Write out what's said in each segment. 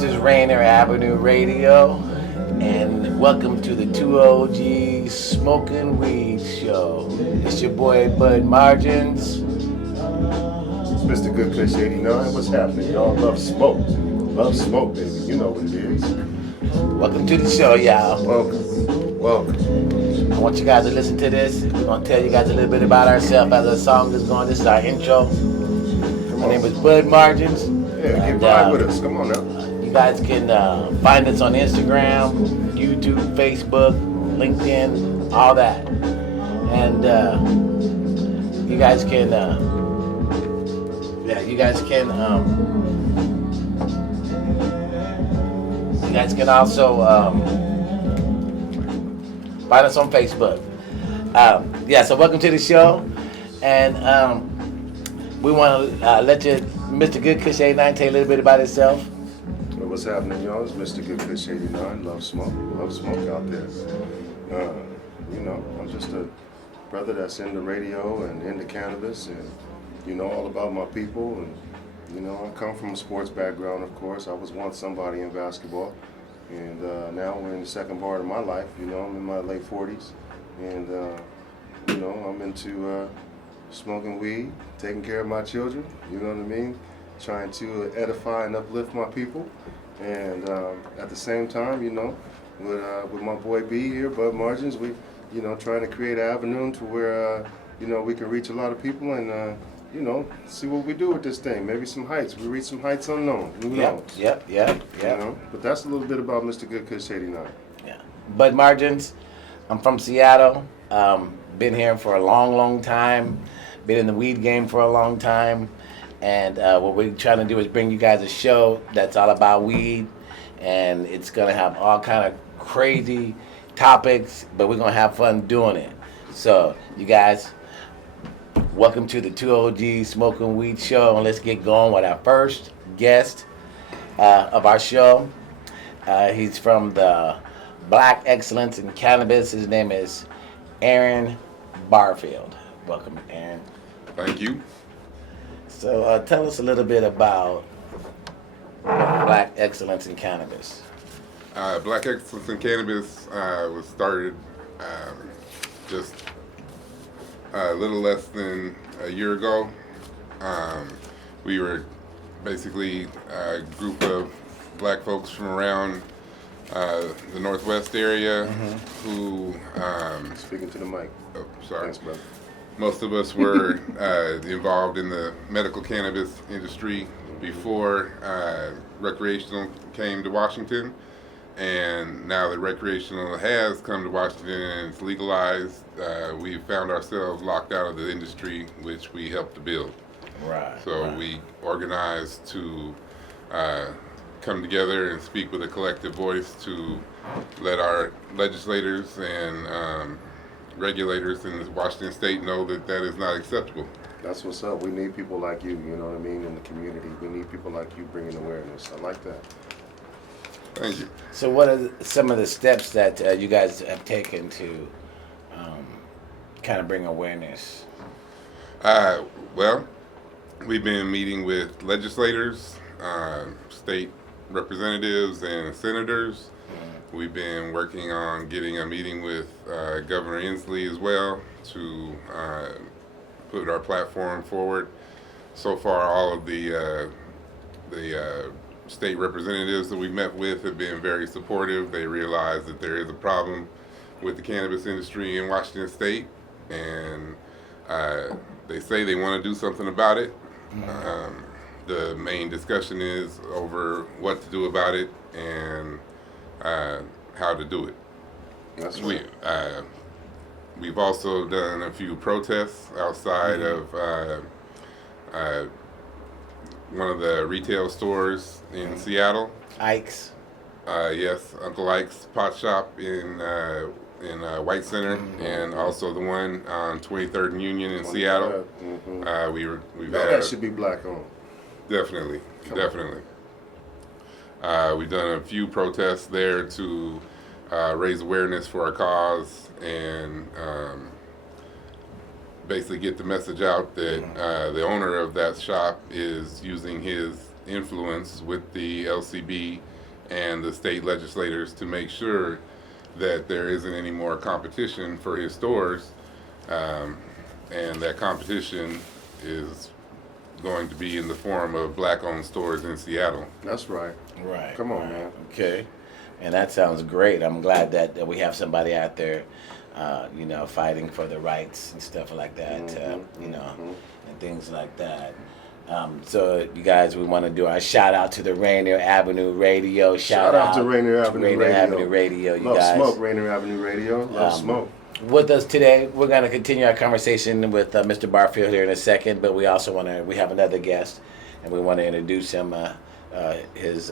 This is Rainer Avenue Radio, and welcome to the 2OG Smoking Weed Show. It's your boy BudMargins. Mr. Good Kush 89, what's happening? Y'all love smoke. Love smoke, baby. You know what it is. Welcome to the show, y'all. Welcome. I want you guys to listen to this. We're going to tell you guys a little bit about ourselves as the song is going. This is our intro. My name is BudMargins. Yeah, get right with us. Come on now. You guys can find us on Instagram, YouTube, Facebook, LinkedIn, all that. And you guys can, you guys can also find us on Facebook. So welcome to the show. And we want to let you, Mr. Good Kush 89, tell you a little bit about himself. Well, what's happening, y'all? It's Mr. Good Kush 89. Love smoke. Love smoke out there. I'm just a brother that's into radio and into cannabis and, all about my people. And, I come from a sports background, of course. I was once somebody in basketball. And now we're in the second part of my life. I'm in my late 40s. And, I'm into smoking weed, taking care of my children, you know what I mean? Trying to edify and uplift my people. And at the same time, with my boy B here, BudMargins, we, trying to create an avenue to where, we can reach a lot of people and, see what we do with this thing. Maybe some heights. We reach some heights unknown. Who knows? Yep. But that's a little bit about Mr. Good Kush 89. Yeah. BudMargins, I'm from Seattle. Been here for a long time. Been in the weed game for a long time. And what we're trying to do is bring you guys a show that's all about weed. And it's going to have all kind of crazy topics, but we're going to have fun doing it. So, you guys, welcome to the 2OG Smoking Weed Show. And let's get going with our first guest of our show. He's from the Black Excellence in Cannabis. His name is Aaron Barfield. Welcome, Aaron. Thank you. So tell us a little bit about Black Excellence in Cannabis. Black Excellence in Cannabis was started just a little less than a year ago. We were basically a group of black folks from around the Northwest area who... Speaking to the mic. Oh, sorry. Thanks, brother. Most of us were involved in the medical cannabis industry before recreational came to Washington. And now that recreational has come to Washington and it's legalized, we found ourselves locked out of the industry, which we helped to build. So we organized to come together and speak with a collective voice to let our legislators and regulators in Washington State know that that is not acceptable. That's what's up. We need people like you, you know what I mean, in the community. We need people like you bringing awareness. I like that. Thank you. So what are some of the steps that you guys have taken to kind of bring awareness? Well, we've been meeting with legislators, state representatives, and senators. We've been working on getting a meeting with Governor Inslee as well to put our platform forward. So far, all of the state representatives that we met with have been very supportive. They realize that there is a problem with the cannabis industry in Washington State, and they say they want to do something about it. The main discussion is over what to do about it and how to do it. That's right. We've also done a few protests outside of one of the retail stores in Seattle. Ike's. Yes, Uncle Ike's pot shop in White Center, and also the one on 23rd and Union in Seattle. We've had that should be black owned. Definitely. We've done a few protests there to raise awareness for our cause and basically get the message out that the owner of that shop is using his influence with the LCB and the state legislators to make sure that there isn't any more competition for his stores, and that competition is going to be in the form of black-owned stores in Seattle. That's right. Right. Come on, man. Okay. And that sounds great. I'm glad that we have somebody out there, fighting for the rights and stuff like that, and things like that. So, you guys, we want to do our shout out to the Rainier Avenue Radio. Shout out to Rainier Avenue Radio. You Love guys. smoke, Rainier Avenue Radio. Love smoke. With us today, we're going to continue our conversation with Mr. Barfield here in a second, but we also we have another guest, and we want to introduce him. His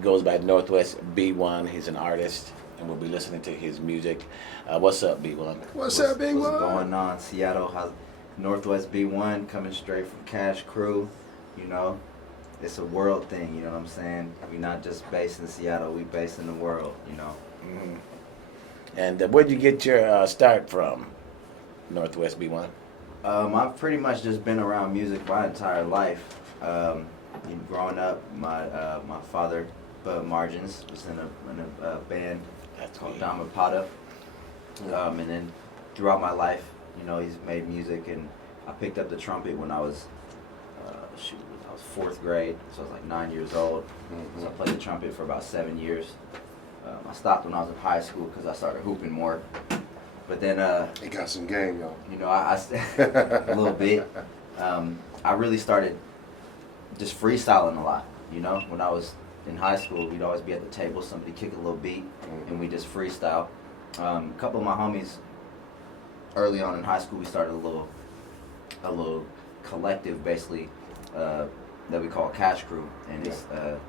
goes by Northwest B1. He's an artist, and we'll be listening to his music. What's up, B1? What's up, B1? What's going on, Seattle? Northwest B1 coming straight from Cash Crew. It's a world thing. You know what I'm saying? We're not just based in Seattle. We based in the world. Mm-hmm. And where'd you get your start from, Northwest B1? I've pretty much just been around music my entire life. Growing up, my father, BudMargins, was in a band called Dhammapada. And then throughout my life, he's made music, and I picked up the trumpet when I was I was 4th grade, so I was like 9 years old. So I played the trumpet for about 7 years. I stopped when I was in high school because I started hooping more. But then, He got some game, y'all. I a little bit. I really started just freestyling a lot. When I was in high school, we'd always be at the table, somebody kick a little beat, and we just freestyle. A couple of my homies, early on in high school, we started a little collective, basically, that we call Cash Crew, and it's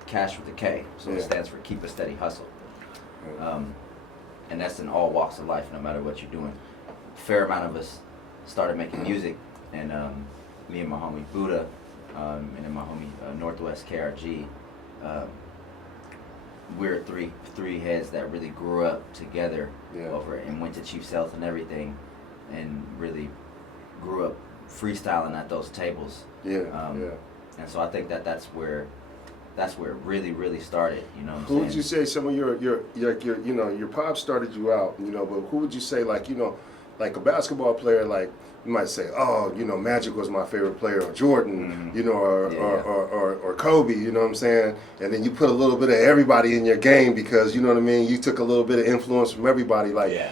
Cash with a K, so it stands for Keep a Steady Hustle. And that's in all walks of life, no matter what you're doing. A fair amount of us started making music, and me and my homie Buddha, and then my homie Northwest KRG, we're three heads that really grew up together over and went to Chief's Health and everything, and really grew up freestyling at those tables. And so I think that's where it really started. Who would you say some of your pops started you out, but who would you say, like a basketball player, like you might say, Magic was my favorite player, or Jordan, or Kobe, you know what I'm saying? And then you put a little bit of everybody in your game because, you know what I mean, you took a little bit of influence from everybody.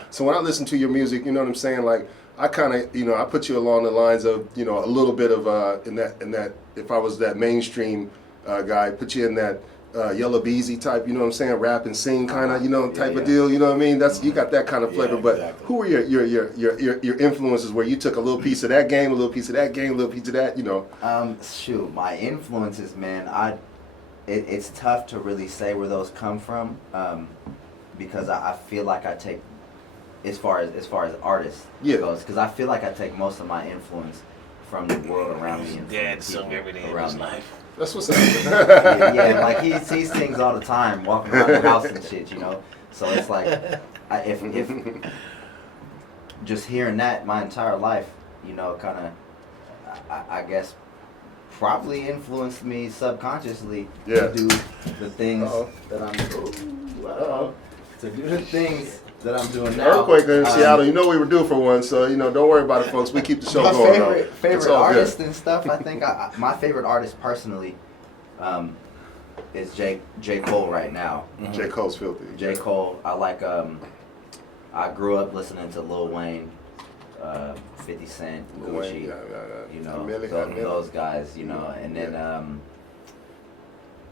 So when I listen to your music, you know what I'm saying, like I kind of, I put you along the lines of, a little bit of in that if I was that mainstream guy, put you in that Yellow Beezy type, you know what I'm saying, rap and sing kind of, type of deal, you know what I mean? That's you got that kind of flavor. But exactly. Who were your influences where you took a little piece of that game, a little piece of that game, a little piece of that, My influences, man, it's tough to really say where those come from, because I feel like I take, as far as artists goes, because I feel like I take most of my influence from the world around me and Dad sung every day of his life. That's what's up. like he sings all the time, walking around the house and shit, So it's like, if just hearing that my entire life, kind of, I guess, probably influenced me subconsciously to do the things that I'm that I'm doing now. Earthquake in Seattle, we were due for one, so don't worry about it, folks. We keep the show going. My favorite artist and stuff. I think my favorite artist personally is J. Cole right now. Mm-hmm. J. Cole's filthy. J. Cole. I like. I grew up listening to Lil Wayne, 50 Cent, Gucci. Those guys. And then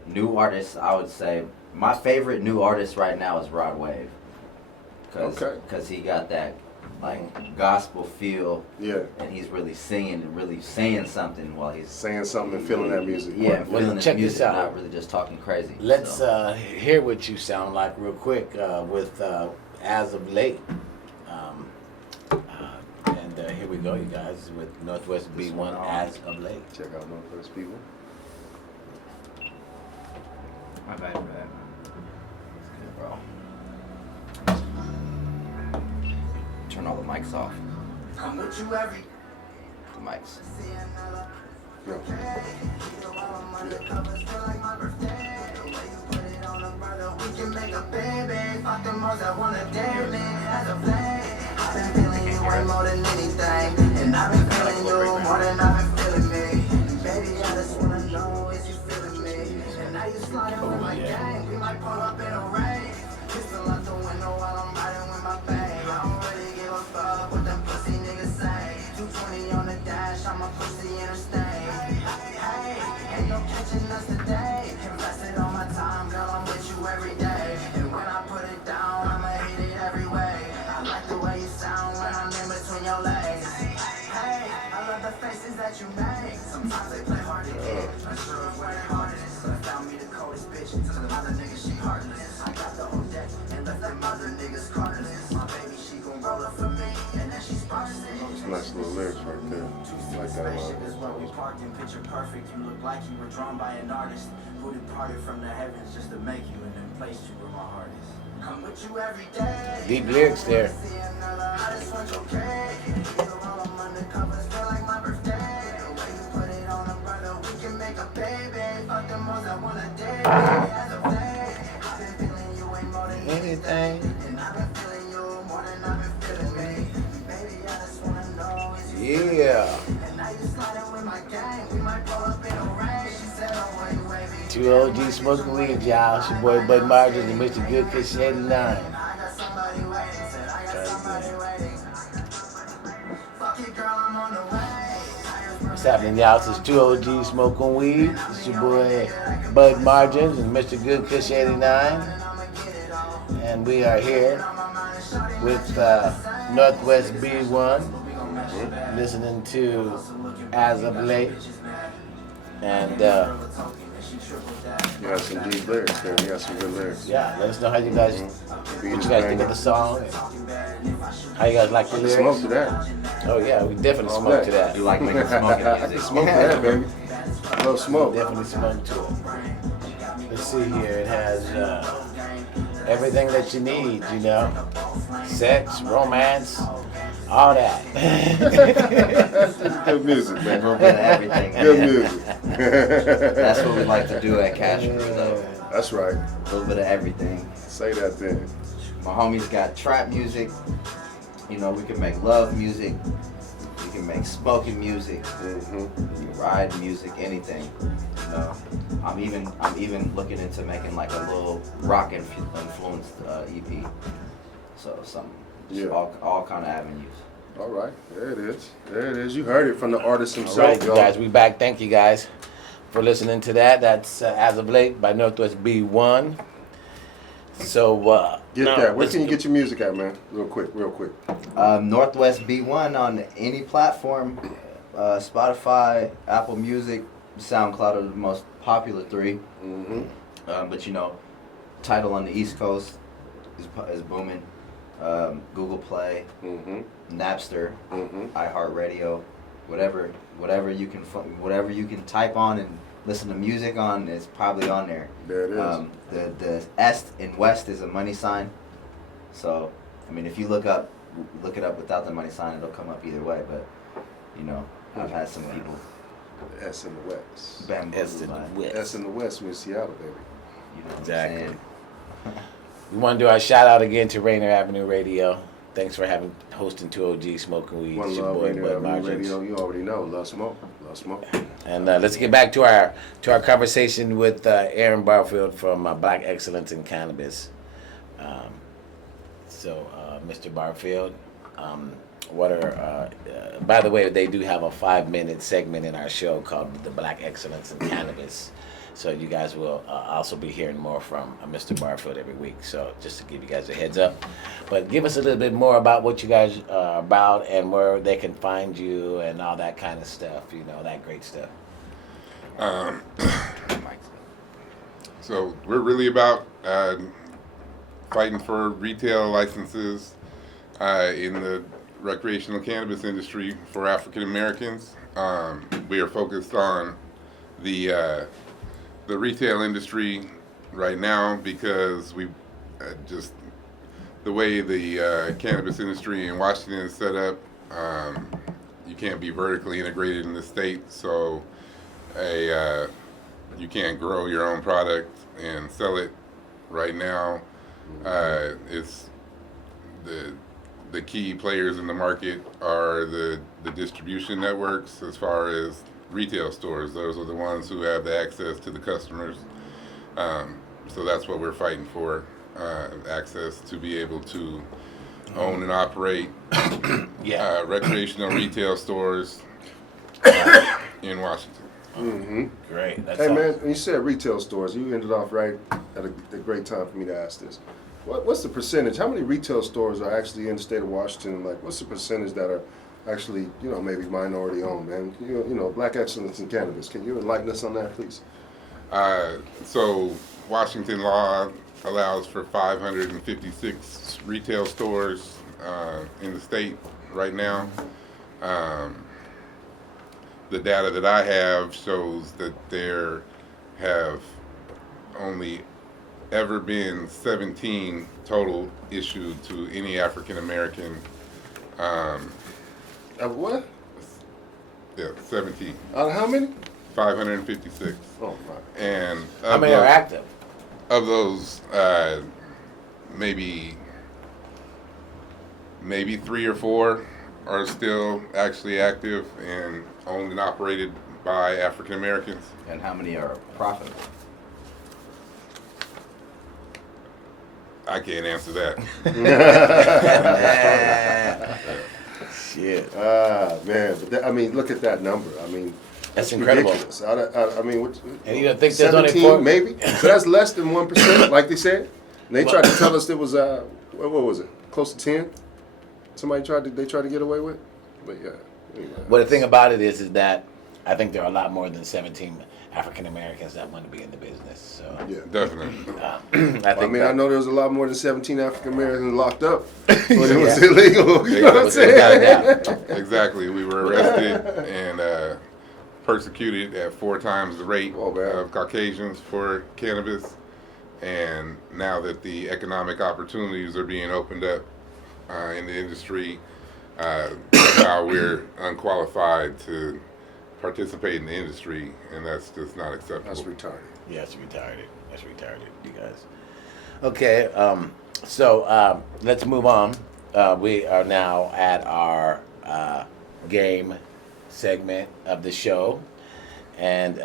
new artists. I would say my favorite new artist right now is Rod Wave. Because he got that gospel feel, and he's really singing and really saying something while he's saying something and feeling that music. Yeah, feeling check the music, this out. not really just talking crazy. Let's hear what you sound like real quick with As of Late. And here we go, you guys, with Northwest B1 As of Late. Check out Northwest people. My bad, man. It's good, bro. Turn all the mics off. I'm with you every. The mics. No. we can make a baby. Fuck the most that wanna dare me as a play. I've been feeling you way more than anything, and I've been feeling you more than I've been feeling me. Baby, I just wanna know is you feeling me? And now you sliding with my gang, we might pull up in a rain. Pistol out the window while I'm riding with my babe. I don't really give a fuck what them pussy niggas say. 220 on the dash, I'ma push the interstate. Hey, ain't no catching us today. Invested all my time, girl, I'm with you every day. And when I put it down, I'ma hit it every way. I like the way you sound when I'm in between your legs. Hey, I love the faces that you make. Sometimes they play hard to get. Not sure of where their heart is. But I found me the coldest bitch. To the other niggas, she heartless. I got the whole deck and left them other niggas cardless. My baby, she gon' roll up for me, and then she sparks it. Nice little lyrics right there. Like that a lot. Is where we parked in picture perfect. You look like you were drawn by an artist who departed from the heavens just to make you and then placed you where my heart is. I'm with you every day. Deep lyrics there. I just want your cake. You all I'm undercovers, feel like my birthday. The way you put it on a brother, we can make a baby. Fuck the most I wanna date. As of late, I've been feeling you way more than Anything. and I've been feeling you more than I've been feeling me. Baby, I just wanna know is you Yeah. and now you sliding with my gang. We might pull up in a rain. She said, oh, wait, wavy. Two OG smoking weed, y'all. It's your boy BudMargins and Mr. Good Kiss 89. I got somebody waiting. Said, I got somebody waiting. Fuck it, girl, I'm on the way. What's happening, y'all? This is two OG smoking weed. It's your boy BudMargins and Mr. Good Kiss 89. And we are here with Northwest B1, listening to As of Late. And You got some deep lyrics there. You got some good lyrics. yeah, let us know how you guys, what you guys think of the song. How you guys like the lyrics? Smoke to that. Oh yeah, we definitely All smoke day. to that. You like making smoking music? Smoke to that, baby. A little smoke. Definitely smoke to it. Let's see here. It has everything that you need, you know. Sex, romance, all that. Good music, A man. little bit of everything. Good music. That's what we like to do at Cash Crew, though. That's right. A little bit of everything. Say that then. My homies got trap music. You know, we can make love music. We can make smoking music. Mm-hmm. Ride music, anything. You know, I'm even looking into making like a little rock influenced EP. So some, Yeah. all kind of avenues. All right. There it is. There it is. You heard it from the artist All himself, right, you y'all. guys, we back. Thank you guys for listening to that. That's As of Late by Northwest B1. So Get now, that. Where let's can you do- get your music at, man? Real quick. Northwest B1 on any platform. Spotify, Apple Music, SoundCloud are the most popular three. Mm-hmm. But you know, Tidal on the East Coast is booming. Google Play, Mm-hmm. Napster, Mm-hmm. iHeartRadio, whatever you can type on and listen to music on is probably on there. There it is. The S in West is a money sign. So I mean, if you look it up without the money sign, it'll come up either way. But you know, I've had some people S in the West. S in bamboozled the by it. West. S in the West, we're in Seattle, baby. You know what I'm Exactly. saying? We want to do our shout out again to Rainer Avenue Radio. Thanks for hosting 2OG Smoking Weed. One It's your love, boy Radio Bud Avenue Margins. Radio. You already know. Love smoke. Love smoke. And let's get back to our conversation with Aaron Barfield from Black Excellence in Cannabis. Mr. Barfield, what are by the way, they do have a 5-minute segment in our show called the Black Excellence in Cannabis. So you guys will also be hearing more from Mr. Barfield every week. So just to give you guys a heads up. But give us a little bit more about what you guys are about and where they can find you and all that kind of stuff, you know, that great stuff. So we're really about fighting for retail licenses in the recreational cannabis industry for African Americans. We are focused on the retail industry right now because we just the way the cannabis industry in Washington is set up. You can't be vertically integrated in the state, so you can't grow your own product and sell it Right now, it's the key players in the market are the distribution networks as far as retail stores. Those are the ones who have the access to the customers. So that's what we're fighting for, access to be able to own and operate recreational retail stores in Washington. Mm-hmm. Great. That's Hey all. man, you said retail stores. You ended off right at a great time for me to ask this. What's the percentage? How many retail stores are actually in the state of Washington? Like, what's the percentage that are actually, maybe minority owned, man? Black excellence in cannabis. Can you enlighten us on that, please? So Washington law allows for 556 retail stores in the state right now. The data that I have shows that there have only ever been 17 total issued to any African American. What? Yeah, 17. Out of how many? 556. Oh my. And How many are active? of those, maybe 3 or 4 are still actually active and owned and operated by African Americans. And how many are profitable? I can't answer that. Shit. Man. But look at that number. That's incredible. Ridiculous. What, And you don't think there's only 17 4? maybe? So that's less than 1%, like they said. And they tried to tell us it was what was it? Close to 10. They tried to get away with. But yeah. Anyway. Well, the thing about it is that I think there are a lot more than 17 African Americans that want to be in the business. So Yeah. Definitely. I know there was a lot more than 17 African Americans locked up when it was illegal. You know what I'm without saying? a doubt. Exactly. We were arrested and persecuted at 4 times the rate Oh, man. of Caucasians for cannabis. And now that the economic opportunities are being opened up in the industry, now we're unqualified to participate in the industry, and that's just not acceptable. That's retarded. Yeah, that's retarded. That's retarded, you guys. Okay, so let's move on. We are now at our game segment of the show. And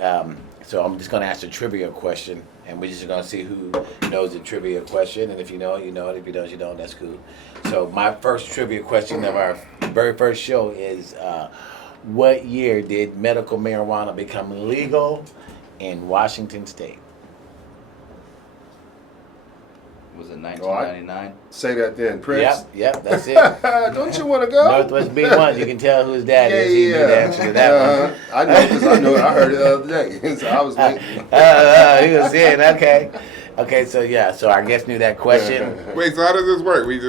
so I'm just going to ask a trivia question, and we're just going to see who knows the trivia question. And if you know it, you know it. If you don't, you don't. That's cool. So my first trivia question of our very first show is, what year did medical marijuana become legal in Washington State? Was it 1999? Say that then, Prince. Yep, that's it. Don't you want to go? Northwest B1, you can tell who his dad is. He knew the answer to that one. I know because I heard it the other day. So I was waiting. He was saying, okay. Okay, so our guest knew that question. Wait, so how does this work? We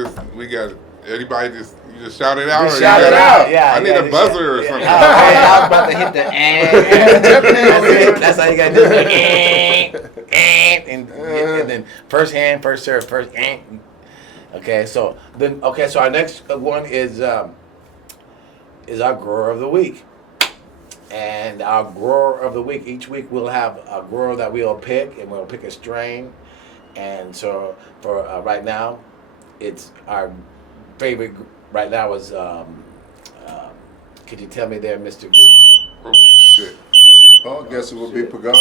got anybody you just shout it out? Just or shout you it gotta- out, yeah. I need a buzzer or something. Oh, hey, I was about to hit the That's it. That's how you got to do it. And then first hand, first serve, first Okay, so our next one is our grower of the week. And our grower of the week, each week we'll have a grower that we'll pick, and we'll pick a strain. And so for right now, it's our favorite right now is, could you tell me there, Mr. Gig? Oh, shit. Oh, I guess it would be Pagoda.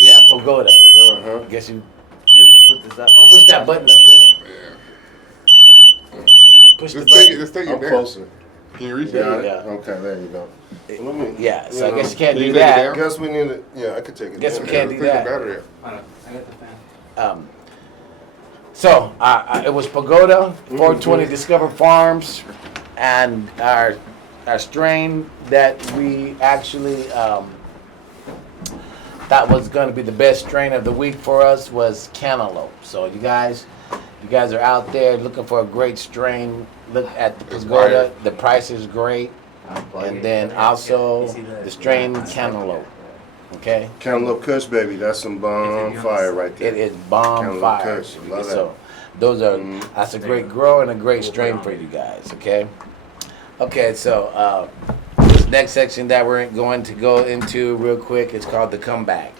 Yeah, Pagoda. Uh-huh. Guess you Just put this up. push that button up there. Yeah. Push the Just take it. button. Just take it I'm there. closer. Can you reach Yeah. it? Yeah. Okay, there you go. Let me, Yeah, so I you guess know, you can't Can you do take it that. down? Guess we need it. Yeah, I could take it. Guess down. we can't do Take the that. battery out. I got the fan. So it was Pagoda, 420 Discover Farms, and our strain that we actually thought was going to be the best strain of the week for us was Cantaloupe. So you guys are out there looking for a great strain. Look at the Pagoda. The price is great, and then also the strain Cantaloupe. Okay. Cantaloupe Kush, baby. That's some bomb fire right there. It is bomb Cantaloupe fire. Kush, love that. So those are that's a great grow and a great strain for you guys. Okay. Okay. So this next section that we're going to go into real quick is called the comeback,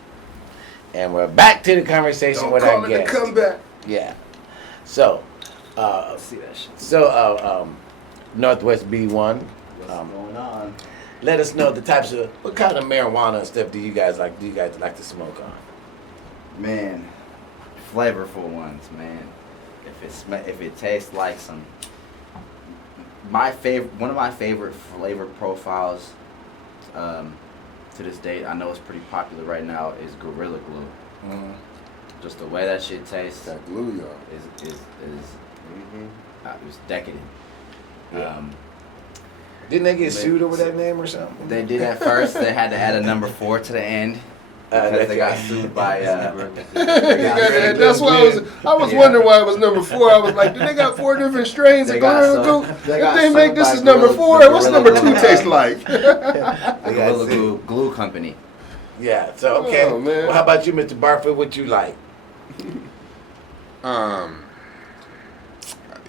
And we're back to the conversation Don't with call our it guest. a comeback. Yeah. So, Let's see that shit. so Northwest B1. What's going on? Let us know the types of what kind of marijuana and stuff do you guys like to smoke on? Man, flavorful ones, man. If it tastes like some, one of my favorite flavor profiles, to this date, I know it's pretty popular right now, is Gorilla Glue. Mm-hmm. Just the way that shit tastes That glue, y'all. is it's decadent. Yeah. Didn't they get sued over that name or something? They did at first. They had to add a number 4 to the end because they got sued by. That's why I was wondering why it was number 4. I was like, do they got 4 different strains of Gorilla Glue? If they make this as number 4, what's number 2 taste like? The Gorilla Glue Company. Yeah. So okay. Oh, man. Well, how about you, Mr. Barfield? What you like? You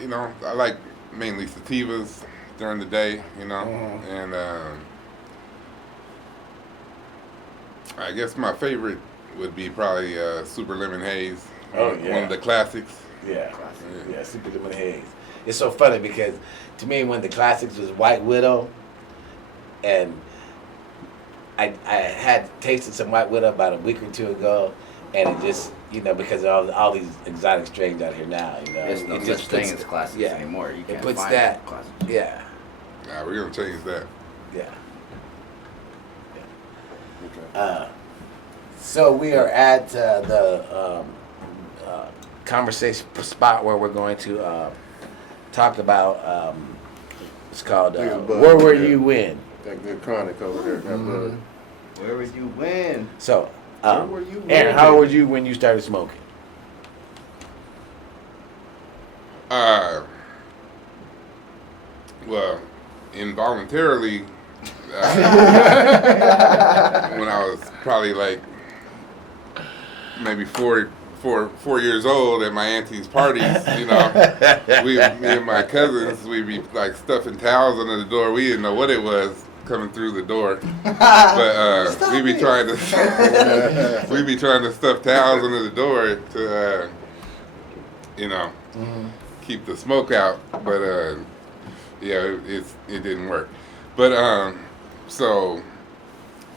know, I like mainly sativas during the day, you know, and I guess my favorite would be probably Super Lemon Haze. Oh, yeah. One of the classics. Yeah. Yeah. Super Lemon Haze. It's so funny because to me, one of the classics was White Widow, and I had tasted some White Widow about a week or 2 ago, and it just, you know, because of all these exotic strains out here now, you know. There's no it such just thing puts- as classics yeah. anymore. You can't puts find that- classics. Yeah. Nah, we're gonna change that. Yeah. Okay. So we are at the conversation spot where we're going to talk about, it's called Look at Bud. Where Were Yeah. You When? That good chronic over there. That Bud. Where would you win? So, Where were you Aaron, when? how old were you when you started smoking? Well, involuntarily, when I was probably like maybe four years old at my auntie's parties, you know, me and my cousins, we'd be like stuffing towels under the door. We didn't know what it was coming through the door, but we'd be trying to stuff towels under the door to, you know, keep the smoke out. But yeah, it didn't work. But so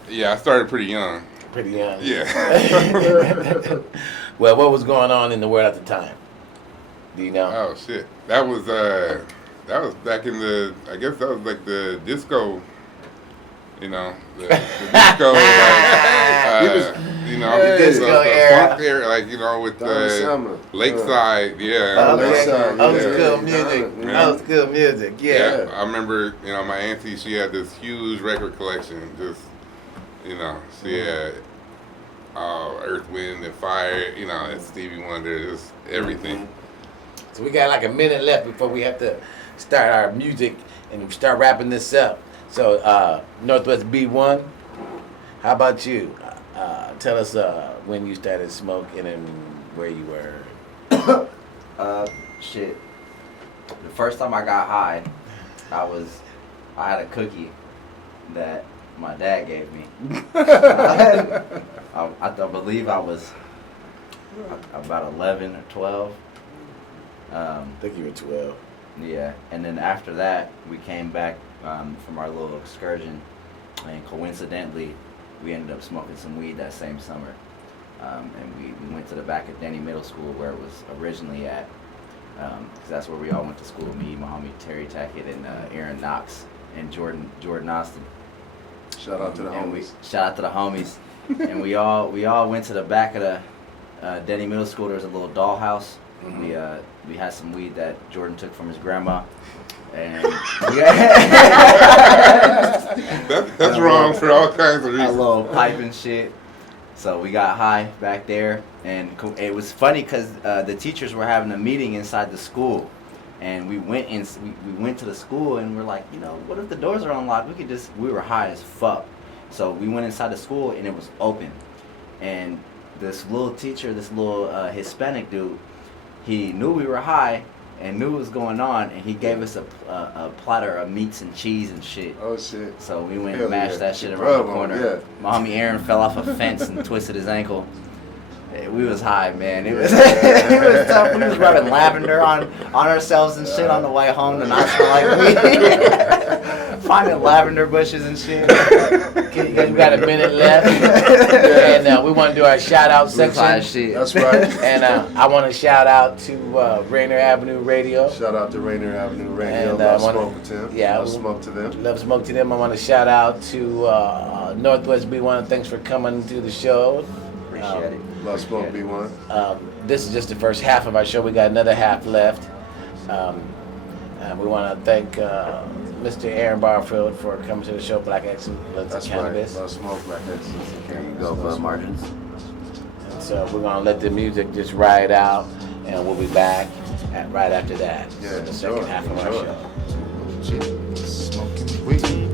yeah, I started pretty young. Pretty young. Yeah. Well, what was going on in the world at the time? Do you know? Oh shit, that was back in the, I guess that was like the disco. You know, the disco, you know, The disco the era. funk era, like, you know, with Donna Summer. Lakeside, yeah. Okay. Lakeside, Old yeah. school music. Yeah. Old school music. Yeah. Yeah, I remember, you know, my auntie, she had this huge record collection. Just, you know, she had Earth, Wind, and Fire, you know, and Stevie Wonder, just everything. So we got like a minute left before we have to start our music and start wrapping this up. So Northwest B1, how about you? Tell us when you started smoking and where you were. Shit. The first time I got high, I had a cookie that my dad gave me. I believe I was about 11 or 12. I think you were 12. Yeah, and then after that, we came back from our little excursion, and coincidentally, we ended up smoking some weed that same summer. And we went to the back of Denny Middle School where it was originally at, because that's where we all went to school. Me, my homie Terry Tackett, and Aaron Knox, and Jordan Austin. Shout out to the And homies. shout out to the homies. And we all went to the back of the Denny Middle School. There was a little dollhouse. We had some weed that Jordan took from his grandma, and That's wrong for all kinds of a reasons. little pipe and shit. So we got high back there, and it was funny because the teachers were having a meeting inside the school, and we went we went to the school, and we're like, you know, what if the doors are unlocked? We were high as fuck, so we went inside the school, and it was open, and this little teacher, this little Hispanic dude, he knew we were high and knew what was going on, and he gave us a platter of meats and cheese and shit. Oh shit. So we went Hell and mashed yeah. that shit around Rub the on, corner. yeah. My homie Aaron fell off a fence and twisted his ankle. We was high, man. It was it was tough. We was rubbing lavender on ourselves and shit on the way home to not smell like weed. Finding lavender bushes and shit. We got a minute left, and we want to do our shout out section. Shit. That's right. And I want to shout out to Rainier Avenue Radio. Shout out to Rainier Avenue Radio. And, Love wanna- smoke to them. yeah, Love smoke to them. Love Smoke to them. I want to shout out to Northwest B1. Thanks for coming to the show. Appreciate it. Love smoke B1. This is just the first half of our show. We got another half left. We want to thank Mr. Aaron Barfield for coming to the show, Black Excellence That's Cannabis. right. Love smoke, Black Excellence. There you go, BudMargins. And so we're going to let the music just ride out, and we'll be back right after that. Yeah, the second half of our enjoy. show. Smoking weed.